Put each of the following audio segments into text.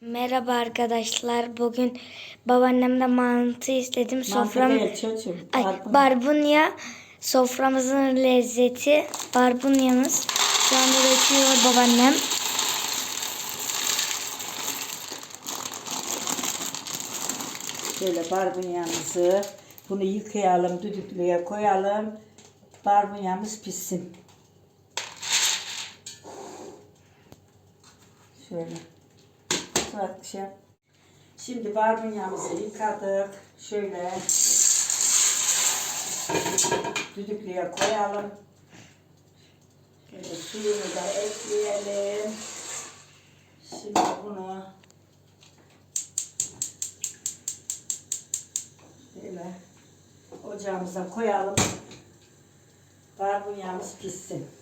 Merhaba arkadaşlar. Bugün babaannemden mantı istedim. Sofram Mantı değil çocuğum. Ay, Barbunya. barbunya soframızın lezzeti. Barbunyamız. Şu anda döküyor babaannem. Şöyle barbunyamızı bunu yıkayalım, düdüklüye koyalım. Barbunyamız pişsin. Şöyle. Şey. Şimdi barbunyamızı yıkadık. Şöyle düdüklüye koyalım. Şöyle suyunu da ekleyelim. Şimdi bunu Böyle ocağımıza koyalım. Barbunyamız pişsin.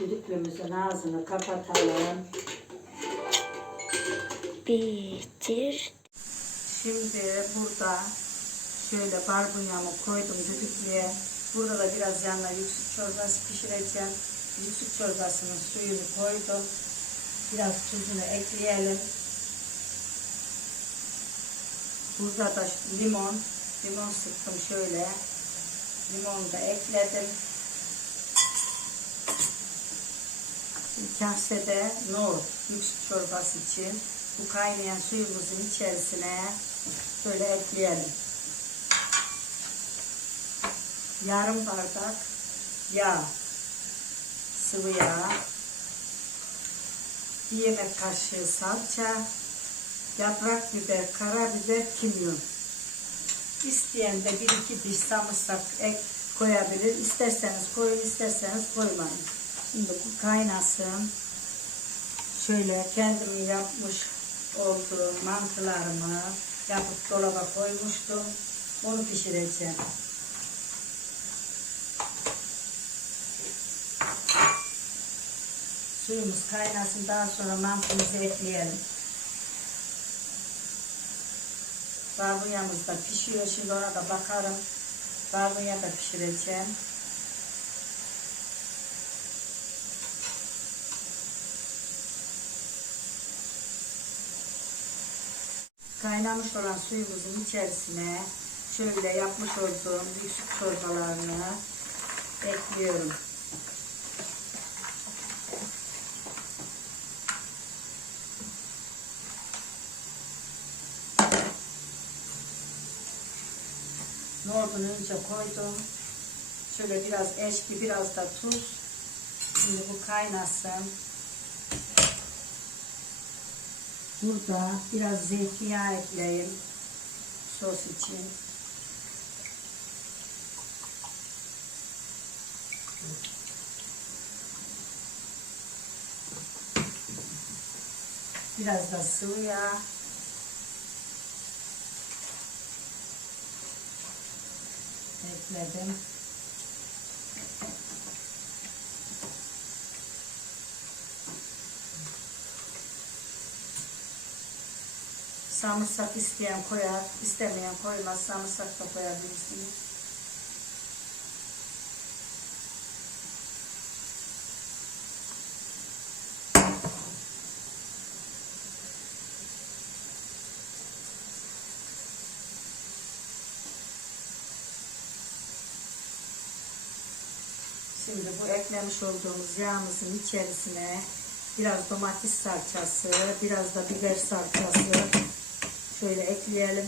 Düdüklümüzün ağzını kapatalım. Bitir. Şimdi burada şöyle barbunyamı koydum düdüklüye. Burada da biraz yanına yüksük çorbası pişireceğim. Yüksük çorbasının suyunu koydum. Biraz tuzunu ekleyelim. Burada da limon, limon sıktım şöyle. Limonu da ekledim. Bir kasede nohut, yüksük çorbası için bu kaynayan suyumuzun içerisine böyle ekleyelim. Yarım bardak yağ, sıvı yağ, bir yemek kaşığı salça, yaprak biber, karabiber, kimyon. İsteyen de bir iki diş sarımsak ek koyabilir. İsterseniz koyun, isterseniz koymayın. Şimdi bu kaynasın. Şöyle kendim yapmış olduğum mantılarımı yapıp dolaba koymuştum. Onu pişireceğim. Suyumuz kaynasın. Daha sonra mantımızı ekleyelim. Barbunyamız da pişiyor. Şimdi ona da bakarım. Barbunya da pişireceğim. Kaynamış olan suyumuzun içerisine şöyle yapmış olduğum yüksek çorbalarını ekliyorum. Nohutunu önce koydum. Şöyle biraz eşki, biraz da tuz. Şimdi bu kaynasın. Burada biraz zeytinyağı ekleyeyim. Sos için. Biraz da sıvı yağ. Ekledim. Sarımsak isteyen koyar, istemeyen koymaz. Sarımsak da koyabilirsiniz. Şimdi bu eklemiş olduğumuz yağımızın içerisine biraz domates salçası, biraz da biber salçası şöyle ekleyelim.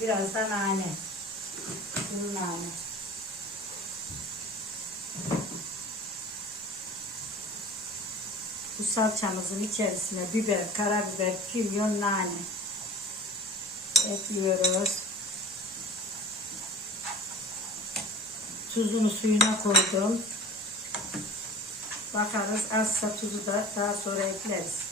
Biraz da nane. Kuru nane. Salçamızın içerisine biber, karabiber, kimyon, nane. ekliyoruz. Tuzunu suyuna koydum. Bakarız azsa tuzu da daha sonra ekleriz.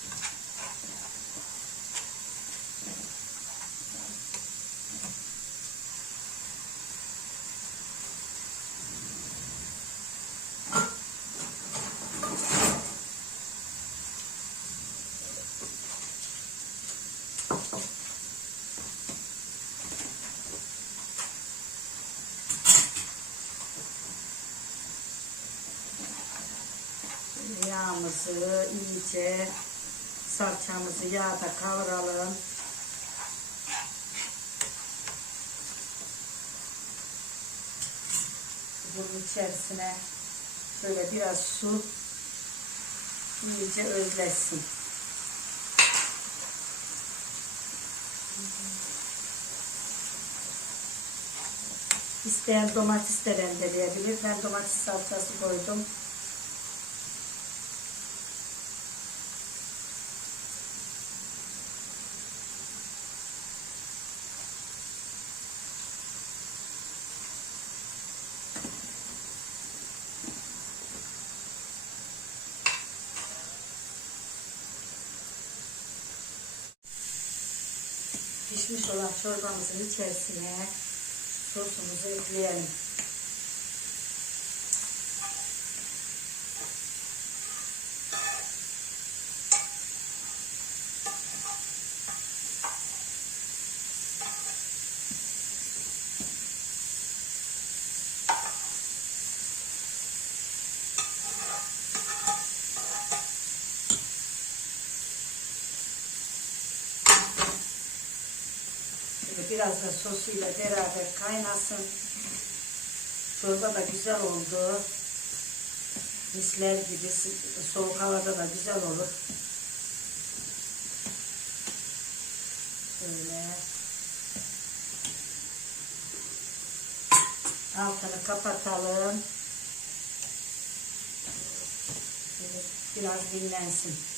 Yağımızı iyice salçamızı yağda kavuralım. Bunun içerisine böyle biraz su iyice özlesin. İsteyen domates de rendeleyebilir. Ben domates salçası koydum. Pişmiş olan çorbamızın içerisine sosumuzu ekleyelim. Şimdi biraz da sosuyla beraber kaynasın. Çorba da güzel oldu. Misler gibi soğuk havada da güzel olur. Şöyle. Altını kapatalım. Biraz dinlensin.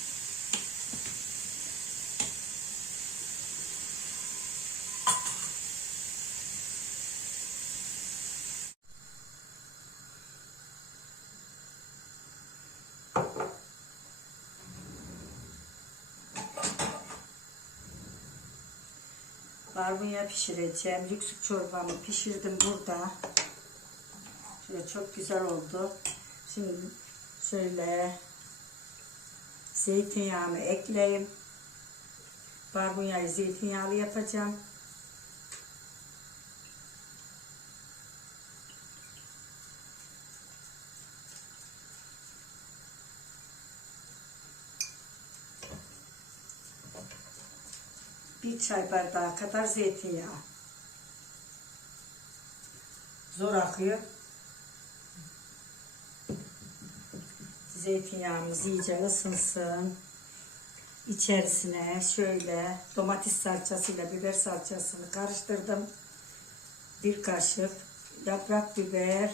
Barbunya pişireceğim. Yüksük çorbamı pişirdim burada. Şöyle çok güzel oldu. Şimdi şöyle zeytinyağını ekleyeyim. Barbunyayı zeytinyağlı yapacağım. Bir çay bardağı kadar zeytinyağı. Zor akıyor. Zeytinyağımız iyice ısınsın. İçerisine şöyle domates salçasıyla biber salçasını karıştırdım. Bir kaşık yaprak biber,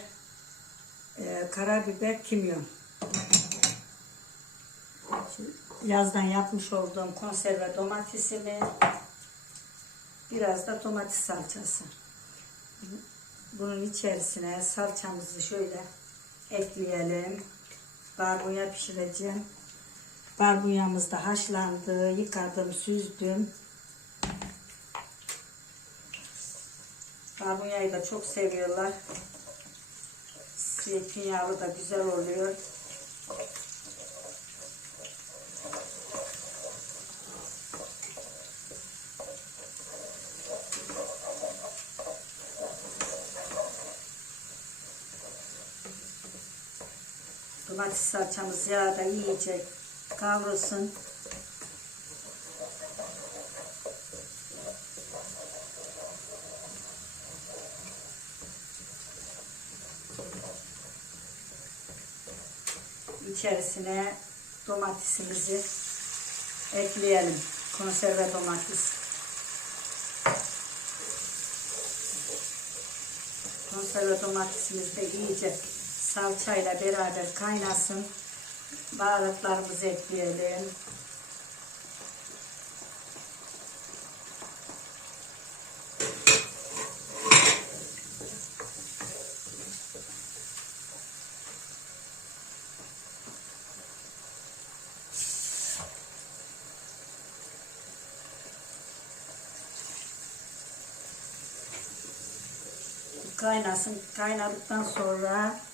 e, karabiber, kimyon. Yazdan yapmış olduğum konserve domatesimi, biraz da domates salçası. Bunun içerisine salçamızı şöyle ekleyelim. Barbunya pişireceğim. Barbunyamız da haşlandı. Yıkadım, süzdüm. Barbunyayı da çok seviyorlar. Zeytinyağlı da güzel oluyor. Domates salçamız yağda iyice kavrulsun. İçerisine domatesimizi ekleyelim. Konserve domates. Konserve domatesimiz de iyice salçayla beraber kaynasın. Baharatlarımızı ekleyelim. kaynasın. Kaynadıktan sonra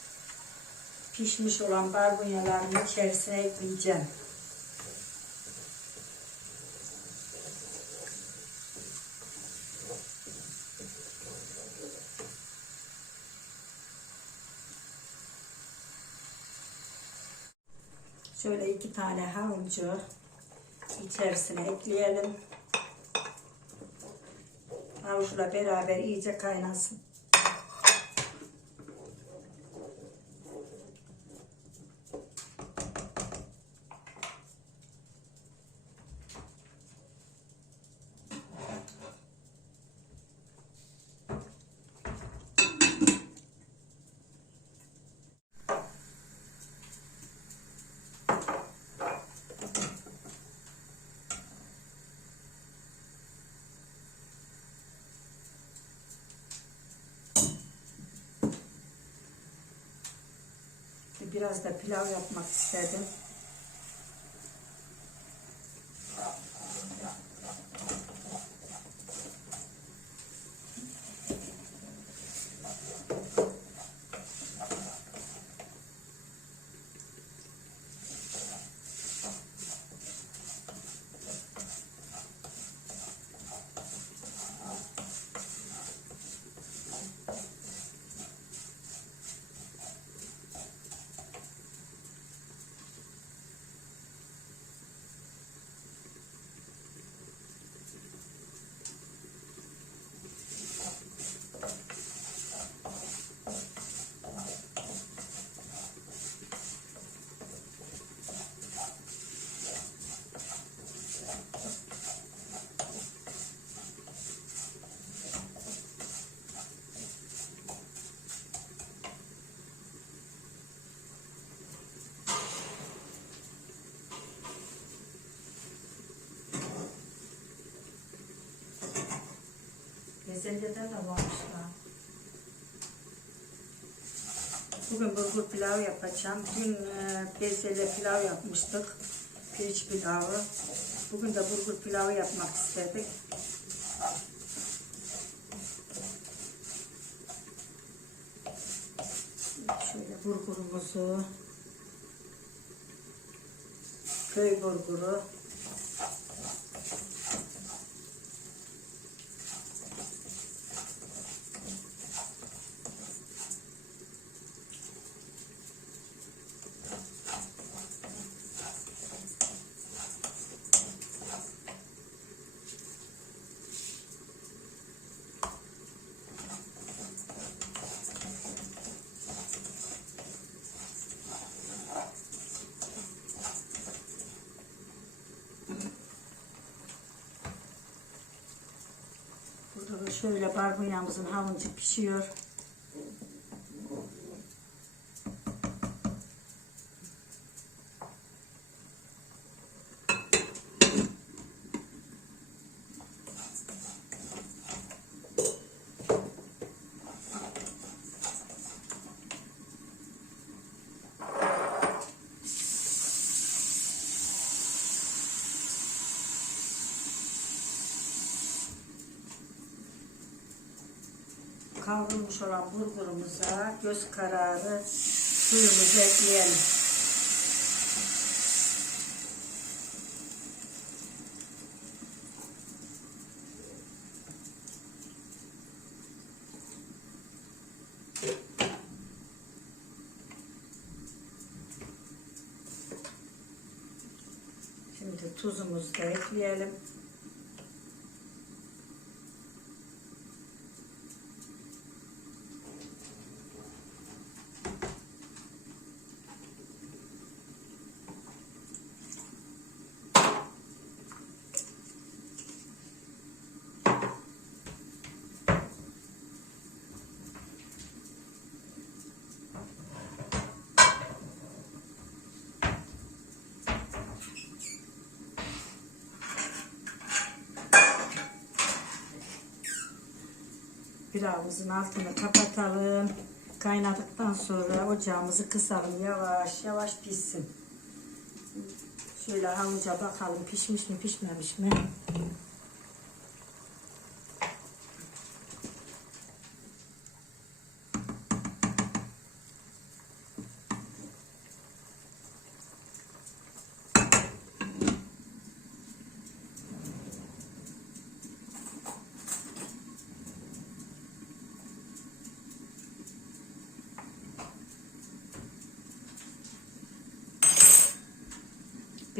pişmiş olan barbunyalarını içerisine ekleyeceğim. Şöyle iki tane havucu içerisine ekleyelim. Havuçla beraber iyice kaynasın. Biraz da pilav yapmak istedim. Bezelyeden de varmışlar. Bugün bulgur pilav yapacağım. Dün e, bezelye pilav yapmıştık. Pirinç pilavı. Bugün de bulgur pilavı yapmak istedik. Şöyle bulgurumuzu köy bulguru Burada da şöyle barbunyamızın havucu pişiyor. Kavrulmuş olan bulgurumuza göz kararı suyumuzu ekleyelim. Şimdi tuzumuzu da ekleyelim. Pilavımızın altını kapatalım. Kaynadıktan sonra ocağımızı kısalım. Yavaş yavaş pişsin. Şöyle havuca bakalım pişmiş mi pişmemiş mi?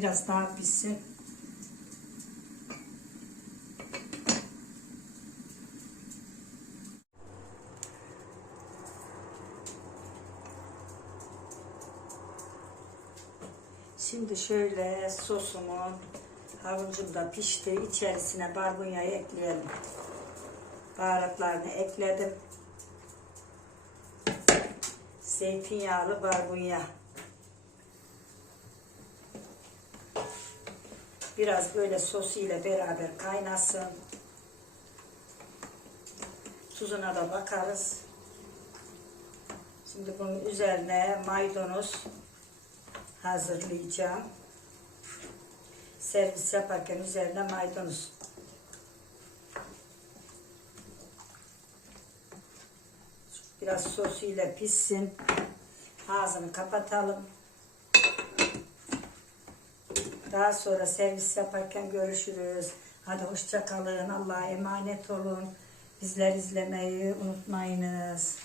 Biraz daha pişsin. Şimdi şöyle sosumun havucum da pişti. İçerisine barbunyayı ekleyelim. Baharatlarını ekledim. Zeytinyağlı barbunya. Biraz böyle sosu ile beraber kaynasın. Tuzuna da bakarız. Şimdi bunun üzerine maydanoz hazırlayacağım. Servis yaparken üzerine maydanoz. Biraz sosu ile pişsin. Ağzını kapatalım. Daha sonra servis yaparken görüşürüz. Hadi hoşça kalın. Allah'a emanet olun. Bizler izlemeyi unutmayınız.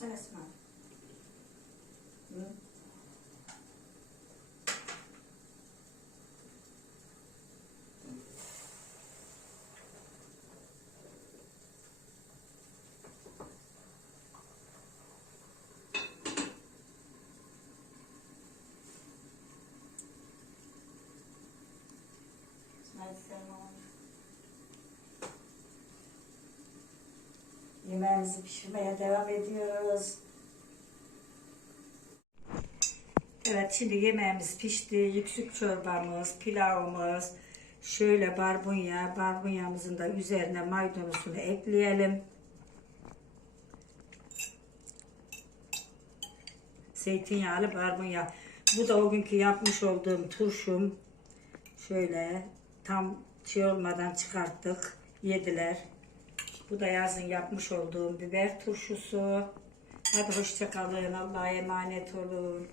Sarasma. Hmm? Smells. Yemeğimizi pişirmeye devam ediyoruz. Evet şimdi yemeğimiz pişti. Yüksük çorbamız, pilavımız. Şöyle barbunya. Barbunyamızın da üzerine maydanozunu ekleyelim. Zeytinyağlı barbunya. Bu da o günkü yapmış olduğum turşum. Şöyle tam şey olmadan çıkarttık. Yediler. Bu da yazın yapmış olduğum biber turşusu. Hadi hoşça kalın. Allah'a emanet olun.